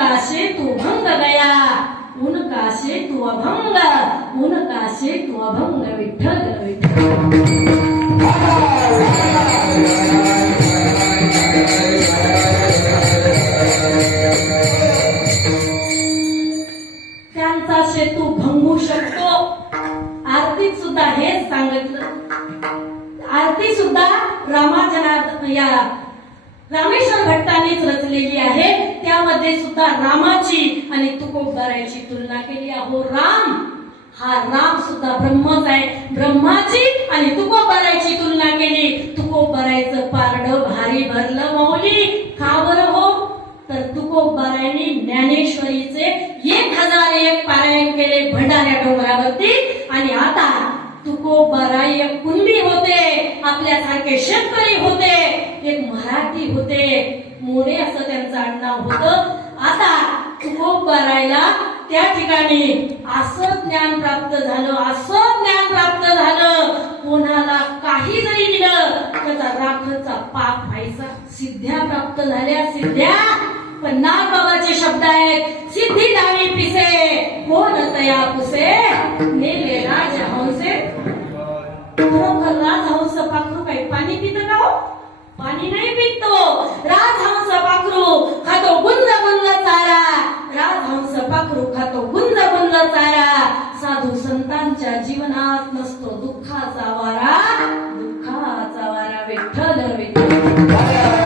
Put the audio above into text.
उनका से तू भंग गया, उनका से तू अभंग, उनका से तू अभंग विठ्ठल विठ्ठल. त्यांचा सेतू भंगू शकतो. आरतीत सुद्धा हेच सांगितलं. आरती सुद्धा या रामेश्वर भट्टानेच रचलेली आहे. त्यामध्ये सुद्धा रामाची आणि तुकोबारायची तुलना केली. अहो राम हा राम सुद्धा ब्रह्मच आहे. ब्रह्माची आणि तुकोबारायची तुलना केली. तुकोबारायचं पारडं भारी भरलं माऊली. का बरं हो? तर तुकोबारायांनी ज्ञानेश्वरीचे 1001 पारायण केले भंडाऱ्या डोंगरावरती. आणि आता तुकोबाराय एक कुणबी होते, आपल्यासारखे शेतकरी होते, एक मराठी होते, मोरे असं त्यांचं आडनाव होतं. आता तुकोबारायला त्या ठिकाणी असं ज्ञान प्राप्त झालं, असं ज्ञान प्राप्त झालं, कोणाला काही जरी दिलं त्याचा राखचा पाप व्हायचा. सिद्ध्या प्राप्त झाल्या, सिद्ध्या. पण नागबाबाचे शब्द आहेत, सिद्धी डावी पिसे कोण तया पुसे, नेले राजहंसे. खरोखर राजहंस पाखरू काही पाणी पितं का हो? पाणी नाही पितो. राजहंस पाखरू खातो गुंज गुंज चारा, राजहंस पाखरू खातो गुंज गुंज चारा. साधू संतांच्या जीवनात